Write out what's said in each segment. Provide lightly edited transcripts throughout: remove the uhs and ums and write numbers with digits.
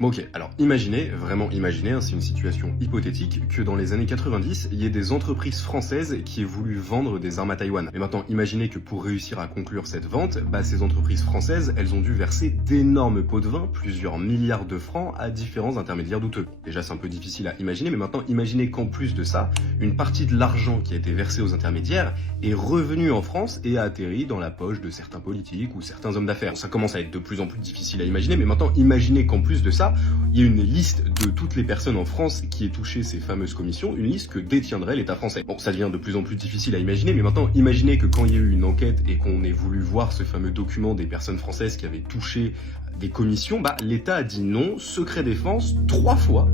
Bon ok, alors imaginez, vraiment imaginez, hein, c'est une situation hypothétique, que dans les années 90, il y ait des entreprises françaises qui aient voulu vendre des armes à Taïwan. Mais maintenant, imaginez que pour réussir à conclure cette vente, ces entreprises françaises, elles ont dû verser d'énormes pots de vin, plusieurs milliards de francs, à différents intermédiaires douteux. Déjà, c'est un peu difficile à imaginer, mais maintenant, imaginez qu'en plus de ça, une partie de l'argent qui a été versé aux intermédiaires est revenue en France et a atterri dans la poche de certains politiques ou certains hommes d'affaires. Bon, ça commence à être de plus en plus difficile à imaginer, mais maintenant, imaginez qu'en plus de ça, il y a une liste de toutes les personnes en France qui aient touché ces fameuses commissions, une liste que détiendrait l'État français. Bon, ça devient de plus en plus difficile à imaginer, mais maintenant, imaginez que quand il y a eu une enquête et qu'on ait voulu voir ce fameux document des personnes françaises qui avaient touché des commissions, l'État a dit non, secret défense, trois fois,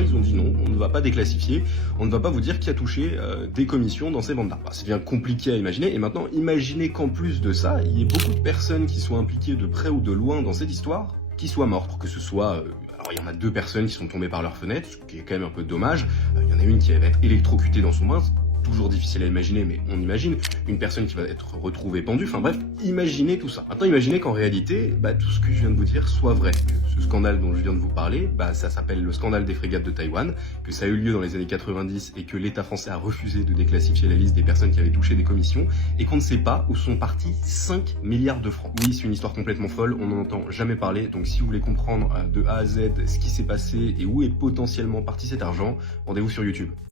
ils ont dit non, on ne va pas déclassifier, on ne va pas vous dire qui a touché des commissions dans ces bandes-là. Ça devient compliqué à imaginer, et maintenant, imaginez qu'en plus de ça, il y ait beaucoup de personnes qui soient impliquées de près ou de loin dans cette histoire, qui soient mortes, que ce soit... alors il y en a 2 personnes qui sont tombées par leur fenêtre, ce qui est quand même un peu dommage. Il y en a une qui va être électrocutée dans son bain, toujours difficile à imaginer, mais on imagine. Une personne qui va être retrouvée pendue, enfin bref, imaginez tout ça. Maintenant, imaginez qu'en réalité, tout ce que je viens de vous dire soit vrai. Que ce scandale dont je viens de vous parler, ça s'appelle le scandale des frégates de Taïwan, que ça a eu lieu dans les années 90 et que l'État français a refusé de déclassifier la liste des personnes qui avaient touché des commissions, et qu'on ne sait pas où sont partis 5 milliards de francs. Oui, c'est une histoire complètement folle, on n'en entend jamais parler, donc si vous voulez comprendre de A à Z ce qui s'est passé et où est potentiellement parti cet argent, rendez-vous sur YouTube.